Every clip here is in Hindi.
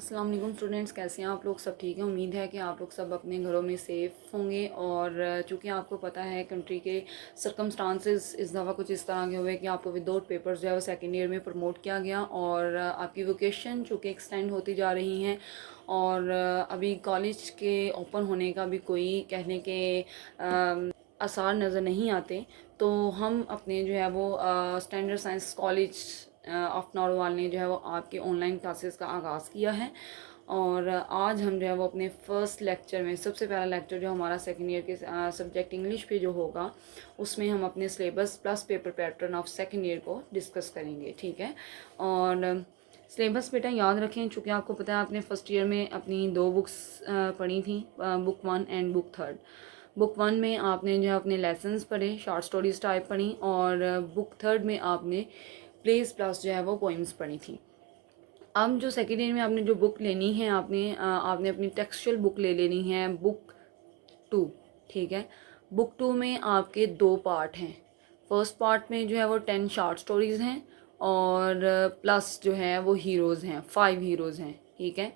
अस्सलाम वालेकुम स्टूडेंट्स, कैसे हैं आप लोग? सब ठीक है। उम्मीद है कि आप लोग सब अपने घरों में सेफ़ होंगे। और चूँकि आपको पता है कंट्री के सर्कमस्टांसेस इस दफ़ा कुछ इस तरह के हुए कि आपको विदाउट पेपर्स जो है वो सेकेंड ईयर में प्रमोट किया गया। और आपकी वोकेशन चूँकि एक्सटेंड होती जा रही हैं और अभी कॉलेज के ओपन होने का भी कोई कहने के आसार नज़र नहीं आते, तो हम अपने जो है वो स्टैंडर्ड साइंस कॉलेज ऑफ नौरवाल ने जो है वो आपके ऑनलाइन क्लासेस का आगाज़ किया है। और आज हम जो है वो अपने फ़र्स्ट लेक्चर में सबसे पहला लेक्चर जो हमारा सेकेंड ईयर के सब्जेक्ट इंग्लिश पे जो होगा उसमें हम अपने syllabus plus paper pattern of second year को डिस्कस करेंगे, ठीक है। और सिलेबस बेटा याद रखें, चूँकि आपको पता है आपने फ़र्स्ट ईयर में अपनी दो बुक्स पढ़ी थी, बुक 1 एंड बुक 3। बुक 1 में आपने जो है अपने लेसन्स पढ़े, शॉर्ट स्टोरीज टाइप पढ़ी, और बुक 3 में आपने प्लेस प्लस जो है वो पोइम्स पढ़ी थी। अब जो सेकेंड ईयर में आपने जो बुक लेनी है, आपने अपनी टेक्सचुअल बुक ले लेनी है, बुक 2, ठीक है। बुक 2 में आपके 2 पार्ट हैं। फर्स्ट पार्ट में जो है वो 10 शॉर्ट स्टोरीज़ हैं और प्लस जो है वो हीरोज़ हैं, 5 हीरोज़ हैं, ठीक है।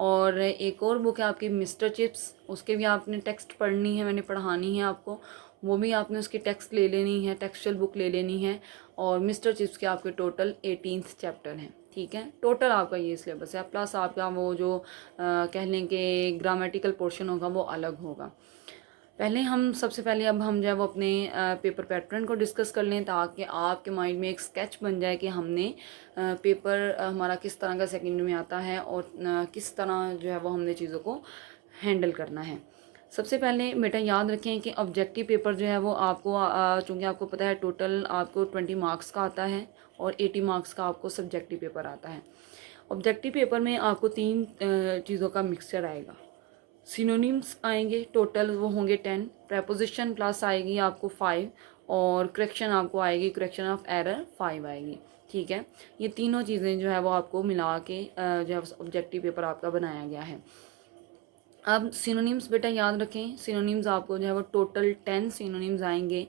और एक और बुक है आपकी मिस्टर चिप्स, उसके भी आपने टेक्स्ट पढ़नी है, मैंने पढ़ानी है आपको, वो भी आपने उसकी टेक्स्ट ले लेनी है, टेक्सचुअल बुक ले लेनी है। और मिस्टर चिप्स के आपके टोटल 18th चैप्टर हैं, ठीक है। टोटल आपका ये सिलेबस है, प्लस आपका वो जो कह लें कि ग्रामेटिकल पोर्शन होगा वो अलग होगा। पहले हम सबसे पहले अब हम जो है वो अपने पेपर पैटर्न को डिस्कस कर लें, ताकि आपके माइंड में एक स्केच बन जाए कि हमने पेपर हमारा किस तरह का सेकेंड में आता है और किस तरह जो है वो हमने चीज़ों को हैंडल करना है। सबसे पहले बेटा याद रखें कि ऑब्जेक्टिव पेपर जो है वो आपको चूँकि आपको पता है टोटल आपको 20 मार्क्स का आता है और 80 मार्क्स का आपको सब्जेक्टिव पेपर आता है। ऑब्जेक्टिव पेपर में आपको 3 चीज़ों का मिक्सचर आएगा। सिनोनिम्स आएंगे, टोटल वो होंगे 10, प्रेपोजिशन प्लस आएगी आपको 5, और करेक्शन आपको आएगी, करेक्शन ऑफ एरर 5 आएगी, ठीक है। ये तीनों चीज़ें जो है वो आपको मिला के जो है ऑब्जेक्टिव पेपर आपका बनाया गया है। अब सिनोनिम्स बेटा याद रखें, सिनोनिम्स आपको जो है वो टोटल 10 सिनोनिम्स आएंगे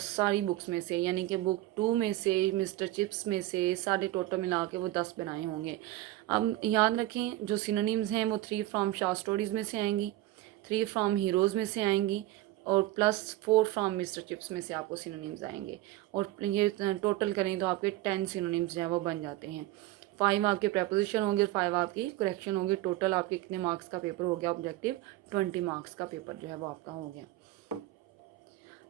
सारी बुक्स में से, यानी कि बुक 2 में से, मिस्टर चिप्स में से, सारे टोटल मिला के वो 10 बनाए होंगे। अब याद रखें जो सिनोनिम्स हैं वो 3 फ्रॉम शॉर्ट स्टोरीज़ में से आएंगी, 3 फ्रॉम हीरोज़ में से आएंगी, और प्लस 4 फ्रॉम मिस्टर चिप्स में से आपको सिनोनिम्स आएंगे। और ये टोटल करें तो आपके 10 सिनोनिम्स जो है वो बन जाते हैं। 5 आपके प्रेपोजिशन होंगे और 5 आपकी करेक्शन होंगे। टोटल आपके कितने मार्क्स का पेपर हो गया ऑब्जेक्टिव? 20 मार्क्स का पेपर जो है वो आपका हो गया।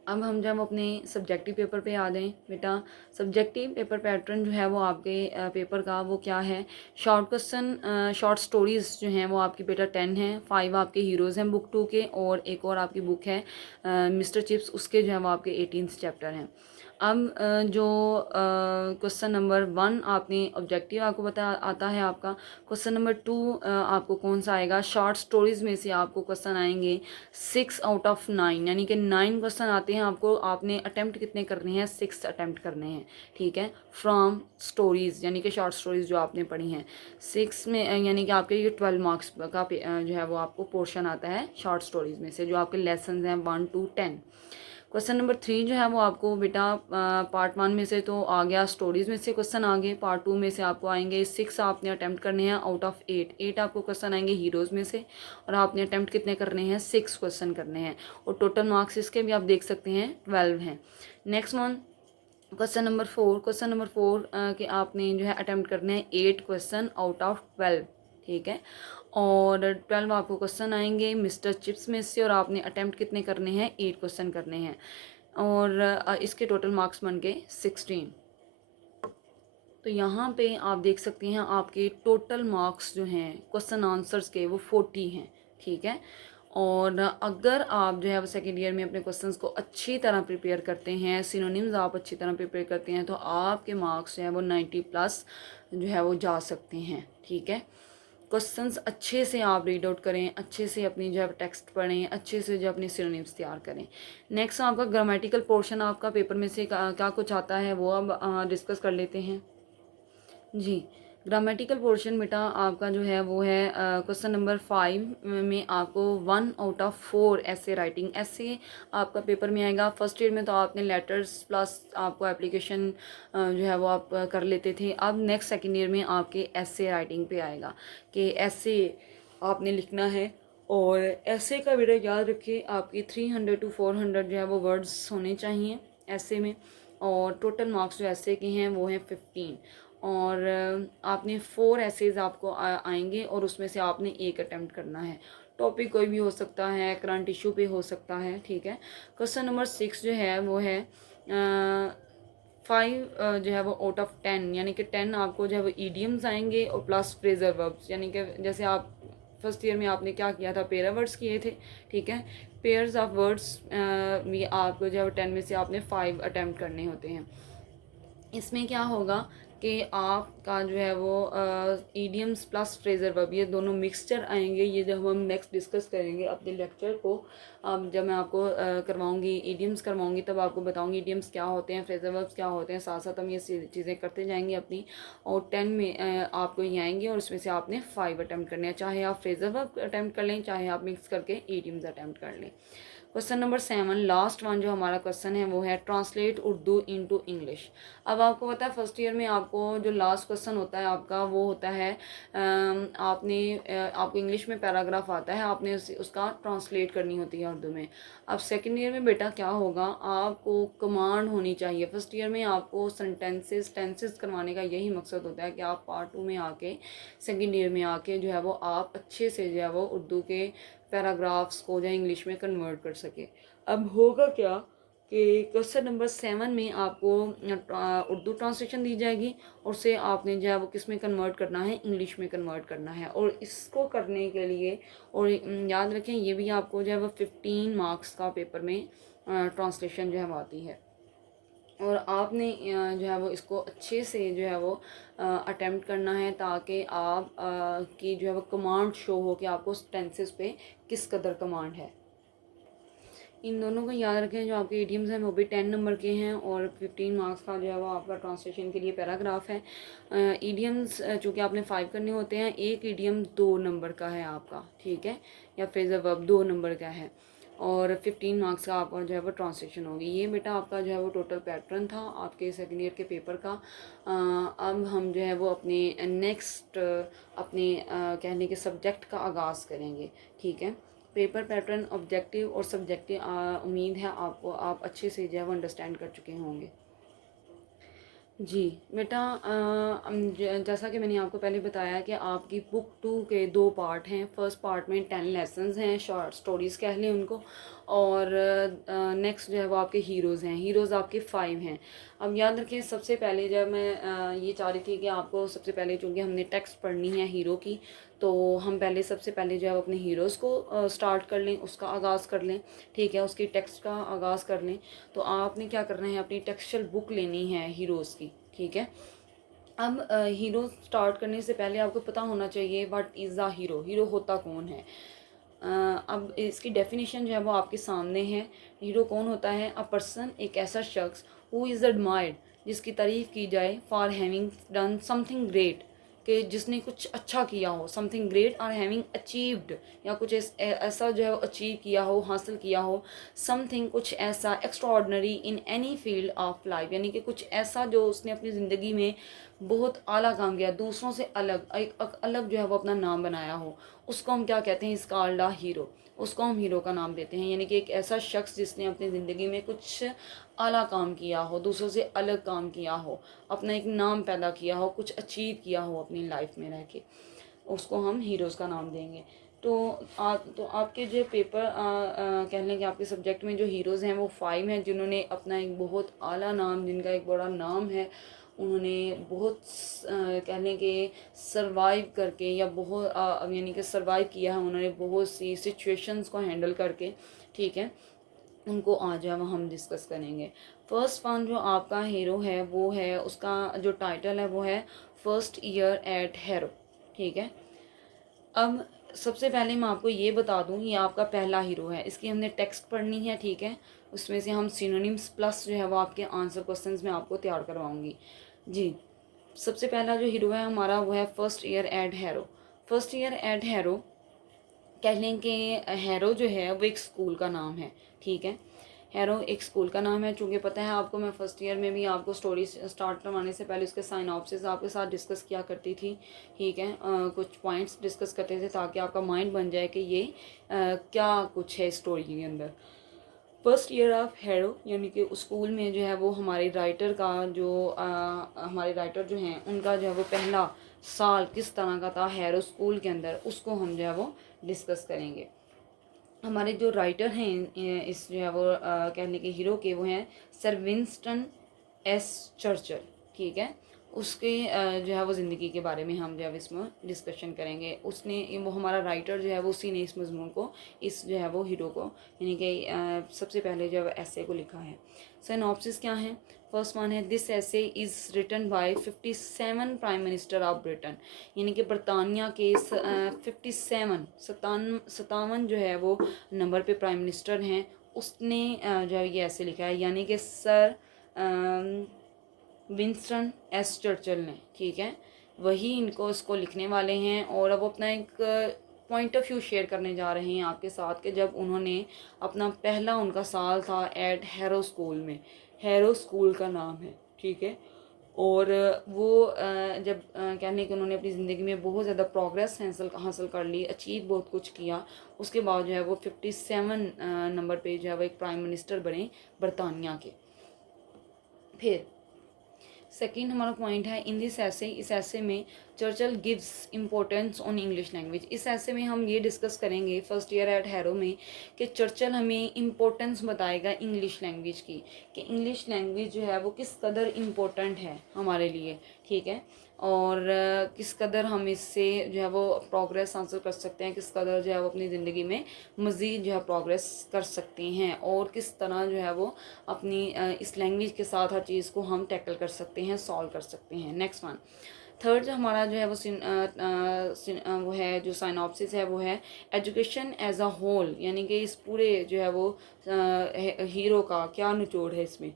अब हम जब अपने सब्जेक्टिव पेपर पे आ जाएं बेटा, सब्जेक्टिव पेपर पैटर्न जो है वो आपके पेपर का वो क्या है? शॉर्ट क्वेश्चन, शॉर्ट स्टोरीज़ जो हैं वो आपकी बेटा 10 हैं, 5 आपके हीरोज़ हैं बुक 2 के, और एक और आपकी बुक है मिस्टर चिप्स, उसके जो है वो आपके 18th चैप्टर हैं। अब जो क्वेश्चन नंबर 1 आपने ऑब्जेक्टिव आपको बता आता है आपका। क्वेश्चन नंबर 2 आपको कौन सा आएगा? शॉर्ट स्टोरीज़ में से आपको क्वेश्चन आएंगे 6 आउट ऑफ 9, यानी कि 9 क्वेश्चन आते हैं आपको, आपने अटैम्प्ट कितने करने हैं? 6 अटैम्प्ट करने हैं, ठीक है, फ्रॉम स्टोरीज़, यानी कि शॉर्ट स्टोरीज़ जो आपने पढ़ी हैं 6 में, यानी कि आपके ये 12 मार्क्स का जो है वो आपको पोर्शन आता है शॉर्ट स्टोरीज़ में से, जो आपके लेसन हैं 1 to 10। क्वेश्चन नंबर 3 जो है वो आपको बेटा पार्ट 1 में से तो आ गया, स्टोरीज़ में से क्वेश्चन आ गए। पार्ट 2 में से आपको आएंगे 6 आपने अटैम्प्ट करने हैं आउट ऑफ 8 आपको क्वेश्चन आएंगे हीरोज़ में से, और आपने अटैम्प्ट कितने करने हैं? 6 क्वेश्चन करने हैं, और टोटल मार्क्स इसके भी आप देख सकते हैं 12 हैं। Next one question number 4, question number 4 कि आपने जो है अटैम्प्ट करने हैं 8 क्वेश्चन आउट ऑफ 12, ठीक है, और 12 आपको क्वेश्चन आएंगे मिस्टर चिप्स में से, और आपने अटैम्प्ट कितने करने हैं? 8 क्वेश्चन करने हैं, और इसके टोटल मार्क्स बन गए 16। तो यहाँ पे आप देख सकते हैं आपके टोटल मार्क्स जो हैं क्वेश्चन आंसर्स के वो 40 हैं, ठीक है। और अगर आप जो है वो सेकेंड ईयर में अपने क्वेश्चंस को अच्छी तरह प्रिपेयर करते हैं, सिनोनिम्स आप अच्छी तरह प्रिपेयर करते हैं, तो आपके मार्क्स जो है वो 90 प्लस जो है वो जा सकते हैं, ठीक है। क्वेश्चंस अच्छे से आप रीड आउट करें, अच्छे से अपनी जो है टेक्स्ट पढ़ें, अच्छे से जो अपनी सिनोनिम्स तैयार करें। नेक्स्ट आपका ग्रामेटिकल पोर्शन आपका पेपर में से क्या कुछ आता है वो अब डिस्कस कर लेते हैं। जी, ग्रामेटिकल पोर्शन बेटा आपका जो है वो है क्वेश्चन नंबर 5 में आपको 1 आउट ऑफ 4 ऐसे राइटिंग ऐसे आपका पेपर में आएगा। फर्स्ट ईयर में तो आपने लेटर्स प्लस आपको एप्लीकेशन जो है वो आप कर लेते थे। अब नेक्स्ट सेकेंड ईयर में आपके ऐसे राइटिंग पे आएगा कि ऐसे आपने लिखना है। और ऐसे का बेटा याद रखिए आपकी 300 to 400 जो है वो वर्ड्स होने चाहिए ऐसे में। और टोटल मार्क्स जो ऐसे के हैं वो हैं 15। और आपने 4 एसेज आपको आएंगे और उसमें से आपने एक अटेम्प्ट करना है। टॉपिक कोई भी हो सकता है, करंट इशू पे हो सकता है, ठीक है। क्वेश्चन नंबर 6 जो है वो है 5 जो है वो आउट ऑफ 10, यानी कि 10 आपको जो है वो ईडियम्स आएंगे और प्लस फ्रेजर वर्ब्स, यानी कि जैसे आप फर्स्ट ईयर में आपने क्या किया था, पेयर वर्ड्स किए थे, ठीक है। पेयर्स ऑफ वर्ड्स भी आपको जो है वो 10 में से आपने 5 अटैम्प्ट करने होते हैं। इसमें क्या होगा कि आपका जो है वो ईडियम्स प्लस फ्रेजर वर्ब ये दोनों मिक्सचर आएंगे। ये जब हम नेक्स्ट डिस्कस करेंगे अपने लेक्चर को, जब मैं आपको करवाऊंगी ईडियम्स करवाऊंगी तब आपको बताऊंगी ईडियम्स क्या होते हैं, फ्रेजर वर्ब्स क्या होते हैं। साथ साथ हम ये चीज़ें करते जाएंगे अपनी। और 10 में आपको ये आएंगे और उसमें से आपने 5 अटैम्प्ट करने हैं, चाहे आप फ्रेजर वर्ब अटैम्प्ट कर लें, चाहे आप मिक्स करके ईडियम्स अटैम्प्ट कर लें। क्वेश्चन नंबर 7 लास्ट वन जो हमारा क्वेश्चन है वो है ट्रांसलेट उर्दू इनटू इंग्लिश। अब आपको पता है फर्स्ट ईयर में आपको जो लास्ट क्वेश्चन होता है आपका वो होता है आपको इंग्लिश में पैराग्राफ आता है, आपने उसका ट्रांसलेट करनी होती है उर्दू में। अब सेकंड ईयर में बेटा क्या होगा, आपको कमांड होनी चाहिए। फर्स्ट ईयर में आपको सेंटेंसेस टेंसेस करवाने का यही मकसद होता है कि आप पार्ट 2 में आके सेकंड ईयर में आके जो है वो आप अच्छे से जो है वो उर्दू के पैराग्राफ्स को जो इंग्लिश में कन्वर्ट कर सके। अब होगा क्या कि क्वेश्चन नंबर 7 में आपको उर्दू ट्रांसलेशन दी जाएगी और उसे आपने जो है वो किस में कन्वर्ट करना है, इंग्लिश में कन्वर्ट करना है। और इसको करने के लिए और याद रखें ये भी आपको जो है वो 15 मार्क्स का पेपर में ट्रांसलेशन जो है वो आती है। और आपने जो है वो इसको अच्छे से जो है वो अटेम्प्ट करना है ताकि आप की जो है वो कमांड शो हो कि आपको टेंसेस पे किस कदर कमांड है। इन दोनों को याद रखें, जो आपके ईडियम्स हैं वो भी 10 नंबर के हैं और 15 मार्क्स का जो है वो आपका ट्रांसलेशन के लिए पैराग्राफ है। ईडियम्स चूँकि आपने 5 करने होते हैं, एक ईडियम 2 नंबर का है आपका, ठीक है, या फ्रेजर वर्ब 2 नंबर का है और 15 मार्क्स का आपका जो है वो ट्रांसलेशन होगी। ये बेटा आपका जो है वो टोटल पैटर्न था आपके सेकेंड ईयर के पेपर का। अब हम जो है वो अपने नेक्स्ट अपने कहने के सब्जेक्ट का आगाज़ करेंगे, ठीक है। पेपर पैटर्न ऑब्जेक्टिव और सब्जेक्टिव उम्मीद है आपको आप अच्छे से जो है वो अंडरस्टैंड कर चुके होंगे। जी बेटा जैसा कि मैंने आपको पहले बताया कि आपकी बुक 2 के 2 पार्ट हैं। फर्स्ट पार्ट में 10 लेसन्स हैं, शॉर्ट स्टोरीज़ कह लें उनको। और नेक्स्ट जो है वो आपके हीरोज़ हैं, हीरोज़ आपके 5 हैं। अब याद रखें सबसे पहले जब मैं ये चाह रही थी कि आपको सबसे पहले चूँकि हमने टेक्स्ट पढ़नी है हीरो की, तो हम पहले सबसे पहले जो है अपने हीरोज़ को स्टार्ट कर लें, उसका आगाज़ कर लें, ठीक है, उसकी टेक्स्ट का आगाज़ कर लें। तो आपने क्या करना है, अपनी टेक्सचुअल बुक लेनी है हीरोज़ की, ठीक है। अब हीरो स्टार्ट करने से पहले आपको पता होना चाहिए what is the hero, hero होता कौन है। अब इसकी डेफिनेशन जो है वो आपके सामने है। हीरो कौन होता है, अ पर्सन एक ऐसा शख्स हु इज़ एडमायर्ड जिसकी तारीफ़ की जाए, for having done something great कि जिसने कुछ अच्छा किया हो, समथिंग ग्रेट और हैविंग अचीव्ड या कुछ ऐसा जो है वो अचीव किया हो, हासिल किया हो, समथिंग कुछ ऐसा extra ordinary in any field of life, यानी कि कुछ ऐसा जो उसने अपनी ज़िंदगी में बहुत आला काम किया, दूसरों से अलग एक अलग जो है वो अपना नाम बनाया हो, उसको हम क्या कहते हैं, इस कॉल्ड अ हीरो, उसको हम हीरो का नाम देते हैं। यानी कि एक ऐसा शख्स जिसने अपनी ज़िंदगी में कुछ आला काम किया हो, दूसरों से अलग काम किया हो, अपना एक नाम पैदा किया हो, कुछ अचीव किया हो अपनी लाइफ में रह के, उसको हम हीरोज़ का नाम देंगे। तो आपके जो पेपर कह लें कि आपके सब्जेक्ट में जो हीरोज़ हैं वो 5 हैं जिन्होंने अपना एक बहुत आला नाम, जिनका एक बड़ा नाम है, उन्होंने बहुत कह लें कि सरवाइव करके या बहुत यानी कि सरवाइव किया है उन्होंने बहुत सी सिचुएशंस को हैंडल करके, ठीक है। उनको आज हम डिस्कस करेंगे। फर्स्ट वन जो आपका हीरो है वो है, उसका जो टाइटल है वो है फर्स्ट ईयर एट हैरो, ठीक है। अब सबसे पहले मैं आपको ये बता दूं, ये आपका पहला हीरो है, इसकी हमने टेक्स्ट पढ़नी है, ठीक है। उसमें से हम सिनोनिम्स प्लस जो है वो आपके आंसर क्वेश्चंस में आपको तैयार करवाऊंगी जी। सबसे पहला जो हीरो है हमारा वो है first year at Harrow. First year at Harrow कह लें कि हैरो जो है वो एक स्कूल का नाम है, ठीक है। हैरो एक स्कूल का नाम है। चूँकि पता है आपको, मैं फर्स्ट ईयर में भी आपको स्टोरी स्टार्ट करवाने से पहले उसके साइनॉप्सिस आपके साथ डिस्कस किया करती थी, ठीक है। कुछ पॉइंट्स डिस्कस करते थे ताकि आपका माइंड बन जाए कि ये क्या कुछ है स्टोरी के अंदर। फर्स्ट ईयर ऑफ हैरो यानी कि उस स्कूल में जो है वो हमारे राइटर का जो हमारे राइटर जो हैं उनका जो है वो पहला साल किस तरह का था हैरो स्कूल के अंदर, उसको हम जो है वो डिस्कस करेंगे। हमारे जो राइटर हैं इस जो है वो कहने के हीरो के, वो हैं सर विंस्टन एस चर्चिल, ठीक है। उसके जो है वो ज़िंदगी के बारे में हम जो है इसमें डिस्कशन करेंगे। उसने वो हमारा राइटर जो है वो उसी ने इस मजमून को, इस जो है वो हीरो को यानी कि सबसे पहले जो है ऐसे को लिखा है। सिनॉप्सिस क्या है? फर्स्ट वन है this essay is written by 57 prime minister of Britain, यानी कि बरतानिया के 57 जो है वो नंबर पे प्राइम मिनिस्टर हैं, उसने जो है ये ऐसे लिखा है, यानी कि सर विंस्टन एस चर्चिल ने, ठीक है, वही इनको इसको लिखने वाले हैं। और अब अपना एक पॉइंट ऑफ व्यू शेयर करने जा रहे हैं आपके साथ कि जब उन्होंने अपना पहला उनका साल था एट हैरो स्कूल में, हैरो स्कूल का नाम है, ठीक है। और वो जब कहने कि उन्होंने अपनी ज़िंदगी में बहुत ज़्यादा प्रोग्रेस हासिल कर ली, अचीव बहुत कुछ किया, उसके बाद जो है वो 57 नंबर पे जो है वो एक प्राइम मिनिस्टर बने बरतानिया के। फिर सेकेंड हमारा पॉइंट है इन दिस ऐसे, इस ऐसे में Churchill gives importance on English language. इस ऐसे में हम ये डिस्कस करेंगे फर्स्ट ईयर एट हैरो में कि चर्चिल हमें इम्पोर्टेंस बताएगा इंग्लिश लैंग्वेज की, कि इंग्लिश लैंग्वेज जो है वो किस कदर इम्पोर्टेंट है हमारे लिए, ठीक है। और किस कदर हम इससे जो है वो प्रोग्रेस हासिल कर सकते हैं, किस कदर जो है वो अपनी ज़िंदगी में मज़ीद जो है प्रोग्रेस कर सकते हैं, और किस तरह जो है वो अपनी इस लैंग्वेज के साथ हर चीज़ को हम टैकल कर सकते हैं, सॉल्व कर सकते हैं। नेक्स्ट वन, थर्ड जो हमारा जो है वो वो है जो साइनॉप्सिस है वो है एजुकेशन एज अ होल, यानी कि इस पूरे जो है वो हीरो का क्या निचोड़ है इसमें,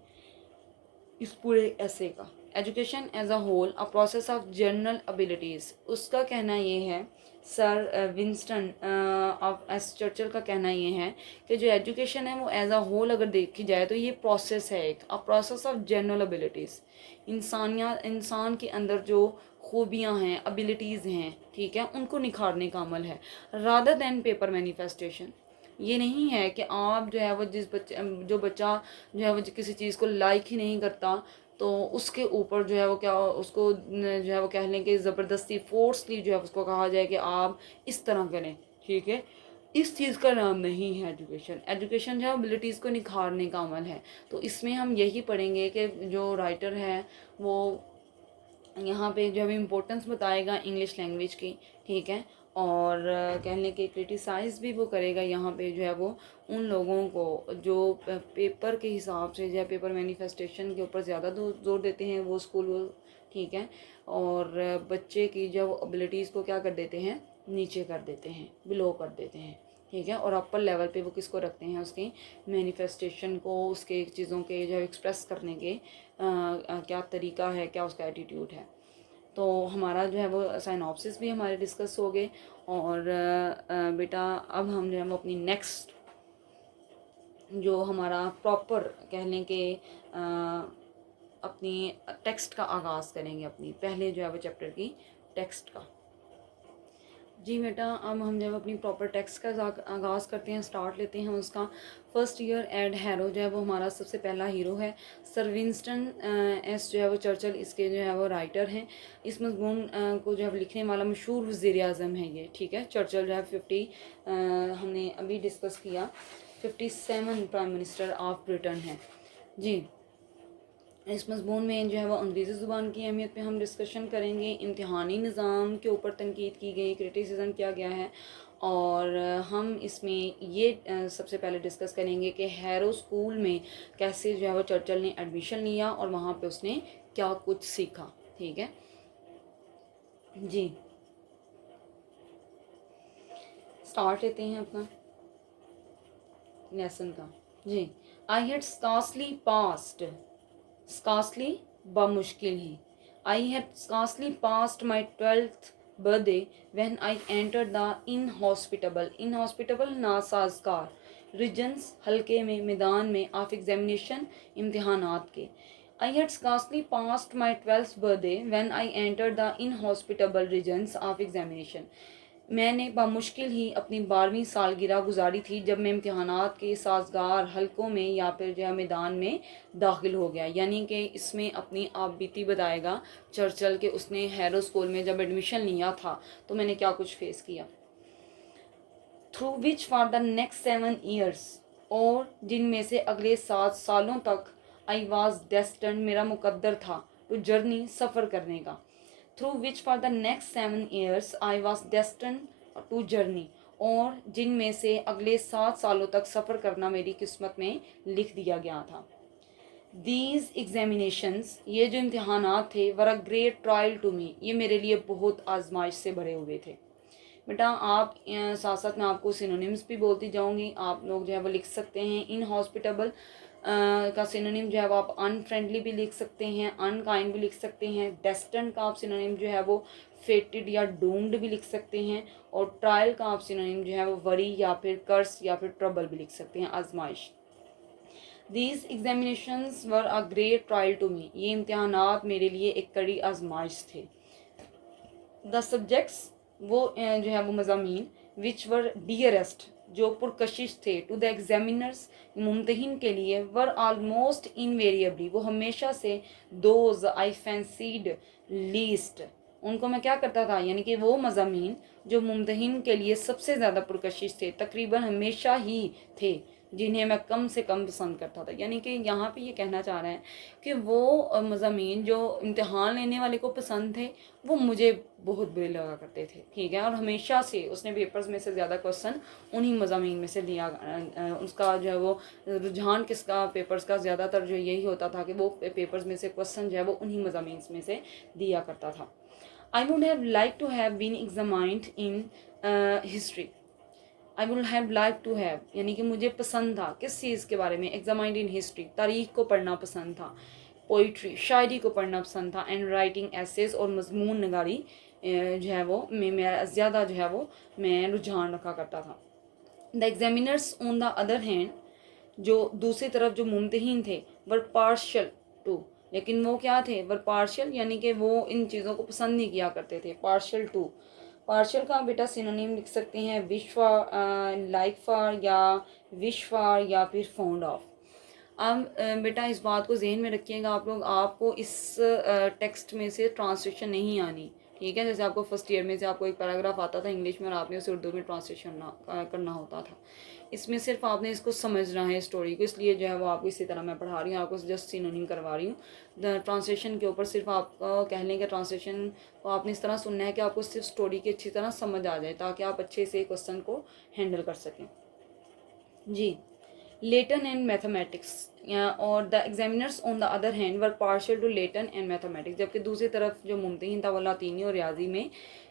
इस पूरे ऐसे का। Education as a whole a process of general abilities, उसका कहना ये है, sir Winston of S Churchill का कहना ये है कि जो एजुकेशन है वो एज अ होल अगर देखी जाए तो ये प्रोसेस है, एक अ प्रोसेस ऑफ जनरल एबिलिटीज़, इंसान के अंदर जो खूबियाँ हैं, एबिलिटीज़ हैं, ठीक है, उनको निखारने का अमल है, रादर देन पेपर मैनिफेस्टेशन। ये नहीं है कि आप जो है वो जो बच्चा जो है वो किसी चीज़ को लाइक ही नहीं करता तो उसके ऊपर जो है वो क्या उसको जो है वो कह लें कि ज़बरदस्ती फोर्सली जो है उसको कहा जाए कि आप इस तरह करें, ठीक है। इस चीज़ का नाम नहीं है एजुकेशन। एजुकेशन जो है एबिलिटीज़ को निखारने का अमल है। तो इसमें हम यही पढ़ेंगे कि जो राइटर है वो यहाँ पे जो है इम्पोर्टेंस बताएगा इंग्लिश लैंग्वेज की, ठीक है। और कहने के क्रिटिसाइज़ भी वो करेगा यहाँ पे जो है वो उन लोगों को जो पेपर के हिसाब से जो है पेपर मैनिफेस्टेशन के ऊपर ज़्यादा जोर देते हैं वो स्कूल वो, ठीक है। और बच्चे की जो एबिलिटीज़ को क्या कर देते हैं, नीचे कर देते हैं, बिलो कर देते हैं, ठीक है। और अपर लेवल पे वो किसको रखते हैं, उसके मैनिफेस्टेशन को, उसके चीज़ों के जो एक्सप्रेस करने के क्या तरीका है, क्या उसका एटीट्यूड है। तो हमारा जो है वो साइनॉप्सिस भी हमारे डिस्कस हो गए। और बेटा अब हम जो है वो अपनी नेक्स्ट जो हमारा प्रॉपर कह लें कि अपनी टेक्स्ट का आगाज़ करेंगे, अपनी पहले जो है वो चैप्टर की टेक्स्ट का। जी बेटा, अब हम जब अपनी प्रॉपर टेक्स्ट का आगाज़ करते हैं, स्टार्ट लेते हैं उसका। फर्स्ट ईयर एड हैरो जो है वो हमारा सबसे पहला हीरो है, सर विंस्टन एस जो है वो चर्चिल इसके जो है वो राइटर हैं। इस मजमून को जो है लिखने वाला मशहूर वज़ीर आज़म है ये, ठीक है। चर्चिल जो है 50 हमने अभी डिस्कस किया 57 प्राइम मिनिस्टर ऑफ ब्रिटेन है जी। इस मज़मून में जो है वो अंग्रेज़ी ज़ुबान की अहमियत पे हम डिस्कशन करेंगे, इम्तिहानी निज़ाम के ऊपर तनकीद की गई, क्रिटिसिज्म किया गया है। और हम इसमें ये सबसे पहले डिस्कस करेंगे कि हैरो स्कूल में कैसे जो है वो चर्चिल ने एडमिशन लिया और वहाँ पे उसने क्या कुछ सीखा, ठीक है जी। स्टार्ट लेते हैं अपना लेसन का जी। I had scarcely passed, scarcely बमुश्किल ही, I had scarcely passed my 12th birthday when I entered the inhospitable नासाजगार रीजन्स हल्के में मैदान में ऑफ एग्जामिनेशन इम्तिहानात के. I had scarcely passed my 12th birthday when I entered the inhospitable regions of examination. मैंने बामुश्किल ही अपनी 12वीं सालगिरह गुजारी थी जब मैं इम्तिहानात के साजगार हलकों में या फिर जो मैदान में दाखिल हो गया. यानी कि इसमें अपनी आप बीती बताएगा चर्चल के उसने हैरो स्कूल में जब एडमिशन लिया था तो मैंने क्या कुछ फेस किया. Through which for the next 7 years, और जिनमें से अगले 7 सालों तक आई वॉज डेस्टन्ड मेरा मुकद्दर था टू जर्नी सफ़र करने का. Through which for the next 7 years I was destined to journey, और जिनमें से अगले 7 सालों तक सफ़र करना मेरी किस्मत में लिख दिया गया था. दीज एग्जामिनेशंस, ये जो इम्तहानात थे, were a great trial to me, ये मेरे लिए बहुत आजमाइश से भरे हुए थे. बेटा आप साथ साथ मैं आपको सिनोनिम्स भी बोलती जाऊंगी, आप लोग जो है वो लिख सकते हैं. इन हॉस्पिटल का सिनोनिम जो है वो आप अनफ्रेंडली भी लिख सकते हैं, अनकाइंड भी लिख सकते हैं. डेस्टिन्ड का आप सिनोनिम जो है वो फेटेड या डूम्ड भी लिख सकते हैं. और ट्रायल का आप सिनोनिम जो है वो वरी या फिर कर्स या फिर ट्रबल भी लिख सकते हैं, आजमाइश. These examinations were a great trial to me, ये इम्तहानात मेरे लिए एक कड़ी आजमाइश थे. द सब्जेक्ट्स, वो जो है वो मज़ामीन, विच वर डियरेस्ट, जो पुरकशिश थे, टू द एग्जामिनर्स, मुमतहिन के लिए, वर आलमोस्ट इनवेरिएबली, वो हमेशा से, दोज आई फैंसीड लीस्ट, उनको मैं क्या करता था, यानी कि वो मज़ामीन जो मुमतहिन के लिए सबसे ज़्यादा पुरकशिश थे, तकरीबन हमेशा ही थे, जिन्हें मैं कम से कम पसंद करता था. यानी कि यहाँ पे ये कहना चाह रहा है कि वो मज़ामीन जो इम्तिहान लेने वाले को पसंद थे वो मुझे बहुत बुरे लगा करते थे. ठीक है, और हमेशा से उसने पेपर्स में से ज़्यादा क्वेश्चन उन्हीं मज़ामीन में से लिया. उसका जो है वो रुझान किसका, पेपर्स का ज़्यादातर जो यही होता था कि वो पेपर्स में से क्वेश्चन जो है वो उन्हीं मज़ामीन में से दिया करता था. I would have like to have been examined in history. I would have like to have, यानी कि मुझे पसंद था किस चीज़ के बारे में, एग्जामाइंड इन हिस्ट्री, तारीख को पढ़ना पसंद था. पोइट्री, शायरी को पढ़ना पसंद था. एंड राइटिंग एसेज, और मजमून नगारी जो है वो में मेरा ज़्यादा जो है वो मैं रुझान रखा करता था. The examiners on the other hand, जो दूसरी तरफ जो मुमतहिन थे, वर पार्शल टू, लेकिन वो क्या थे, वर पार्शल, यानी कि वो इन चीज़ों को पसंद नहीं किया करते थे. पार्शल टू, पार्शल का बेटा सिनोनिम लिख सकते हैं विश फॉर, लाइक फॉर, या विश फॉर, या फिर फॉन्ड ऑफ. अब बेटा इस बात को जहन में रखिएगा आप लोग, आपको इस टेक्स्ट में से ट्रांसलेशन नहीं आनी. ठीक है, जैसे आपको फर्स्ट ईयर में से आपको एक पैराग्राफ आता था इंग्लिश में और आपने उसे उर्दू में ट्रांसलेशन करना होता था. इसमें सिर्फ आपने इसको समझना है स्टोरी को, इसलिए जो है वो आपको इसी तरह मैं पढ़ा रही हूँ, आपको जस्ट सिनोनिम करवा रही हूँ. ट्रांसलेशन के ऊपर सिर्फ आप कह लें कि ट्रांसलेशन को आपने इस तरह सुनना है कि आपको सिर्फ स्टोरी की अच्छी तरह समझ आ जाए, ताकि आप अच्छे से क्वेश्चन को हैंडल कर सकें. जी. Latin and mathematics, और the examiners on the other hand were partial to Latin and mathematics, जबकि दूसरी तरफ जो मुमतहिन था वो लातीनी और रियाजी में,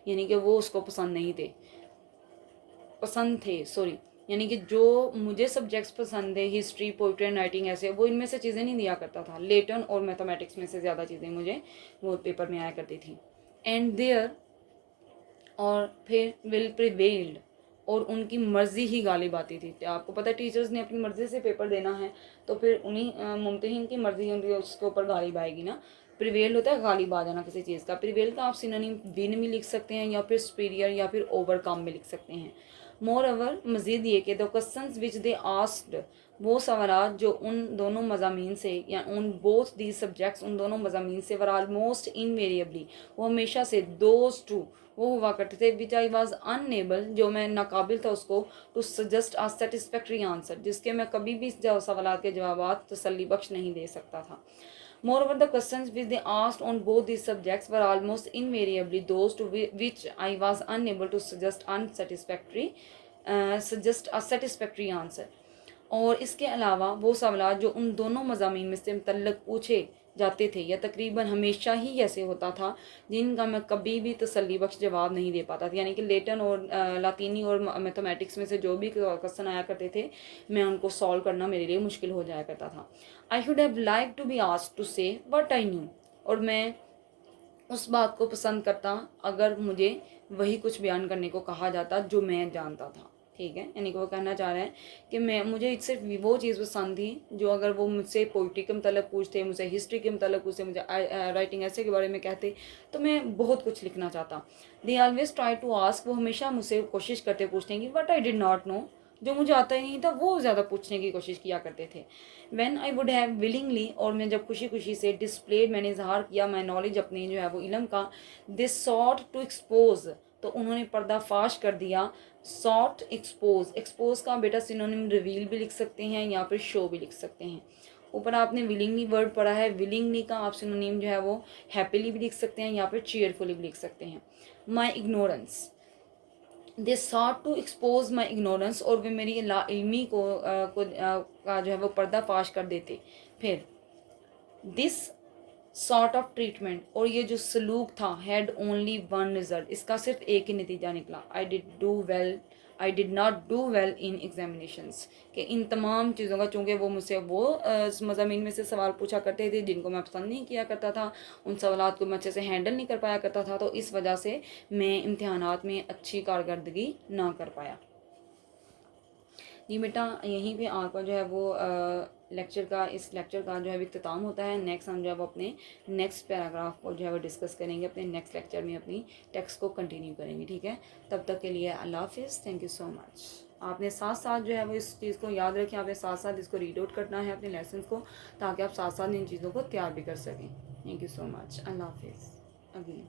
यानी कि वो उसको पसंद थे सॉरी, यानी कि जो मुझे सब्जेक्ट्स पसंद थे, हिस्ट्री, पोइट्री एंड राइटिंग, ऐसे वो इनमें से चीज़ें नहीं दिया करता था. लेटन और मैथमेटिक्स में से ज़्यादा चीज़ें मुझे वो पेपर में आया करती थी. एंड देयर, और फिर विल प्रिवेल्ड, और उनकी मर्ज़ी ही गालिब आती थी. आपको पता है टीचर्स ने अपनी मर्ज़ी से पेपर देना है तो फिर उन्हीं मुमतहिन की मर्ज़ी उनकी उसके ऊपर गालिब आएगी ना. प्रिवेल होता है गालिब आ जाना किसी चीज़ का. प्रिवेल का आप सिनोनिम विन भी लिख सकते हैं, या फिर सुपीरियर, या फिर ओवरकम भी लिख सकते हैं. मोर ओवर, मज़ीद ये कि the question which they asked, वो सवाल जो उन दोनों मज़ामीन से, या उन बोथ दी सब्जेक्ट्स, उन दोनों मज़ामीन से, वर आलमोस्ट इनवेरिएबली, वो हमेशा से, दोज टू, वो हुआ करते थे, विच आई वॉज अनएबल, जो मैं नाकाबिल था उसको, to suggest a satisfactory answer, जिसके मैं कभी भी सवाल के जवाब तसल्ली बख्श नहीं दे सकता था. Moreover, the questions which they asked on both these subjects were almost invariably those to which I was unable to suggest a satisfactory answer. और इसके अलावा वो सवाल जो उन दोनों मज़ामीन में से मुतल्लक पूछे जाते थे, या तकरीबन हमेशा ही ऐसे होता था, जिनका मैं कभी भी तसल्ली बख्श जवाब नहीं दे पाता था. यानी कि लेटन और लातीनी और मैथमेटिक्स में से जो भी क्वेश्चन आया करते थे, मैं उनको सॉल्व करना मेरे लिए मुश्किल हो जाया करता था. I should have like to be asked to say what I knew, और मैं उस बात को पसंद करता अगर मुझे वही कुछ बयान करने को कहा जाता जो मैं जानता था। ठीक है, यानी कि वो कहना चाह रहे हैं कि मैं मुझे सिर्फ वो चीज़ पसंद थी जो अगर वो मुझसे पोइट्री के मतलब पूछते, मुझसे हिस्ट्री के मतलब पूछते, मुझे राइटिंग ऐसे के बारे में कहते तो मैं बहुत कुछ लिखना चाहता। They always try to ask, वो हमेशा मुझसे कोशिश करते पूछने की, but I did not know, जो मुझे आता ही नहीं था वो ज़्यादा पूछने की कोशिश किया करते थे। When I would have willingly, और मैं जब खुशी खुशी से डिस्प्लेड, मैंने इजहार किया माई नॉलेज, अपनी जो है वो इलम का, दिस सॉट टू एक्सपोज, तो उन्होंने पर्दाफाश कर दिया। सॉट एक्सपोज, एक्सपोज का बेटा सिनोनिम रिवील भी लिख सकते हैं या फिर शो भी लिख सकते हैं। ऊपर आपने विलिंगली वर्ड पढ़ा है, विलिंगली का आप सिनोनिम जो है वो हैप्पीली भी लिख सकते हैं या फिर चीयरफुली भी लिख सकते हैं। My ignorance, they sought to expose my ignorance, और वे मेरी लाइल्मी का जो है वो पर्दाफाश कर देते। फिर दिस सॉर्ट ऑफ ट्रीटमेंट, और ये जो सलूक था, हैड ओनली वन रिजल्ट, इसका सिर्फ एक ही नतीजा निकला, आई did not do well in examinations, कि इन तमाम चीज़ों का, चूँकि वो मुझसे वो मज़ामीन में से सवाल पूछा करते थे जिनको मैं पसंद नहीं किया करता था, उन सवालात को मैं अच्छे से हैंडल नहीं कर पाया करता था, तो इस वजह से मैं इम्तहानात में अच्छी कारकर्दगी ना कर पाया। जी बेटा, यहीं पे आपका जो है वो इस लेक्चर का जो है इख्तिताम होता है। नेक्स्ट हम जो है वो अपने नेक्स्ट पैराग्राफ को जो है वो डिस्कस करेंगे, अपने नेक्स्ट लेक्चर में अपनी टेक्स्ट को कंटिन्यू करेंगे। ठीक है, तब तक के लिए अल्लाह हाफिज़, थैंक यू सो मच। आपने साथ साथ जो है वो इस चीज़ को याद रखें, आपने साथ साथ इसको रीड आउट करना है अपने लेसन को, ताकि आप साथ साथ इन चीज़ों को तैयार भी कर सकें। थैंक यू सो मच, अल्लाह हाफिज़ अगेन।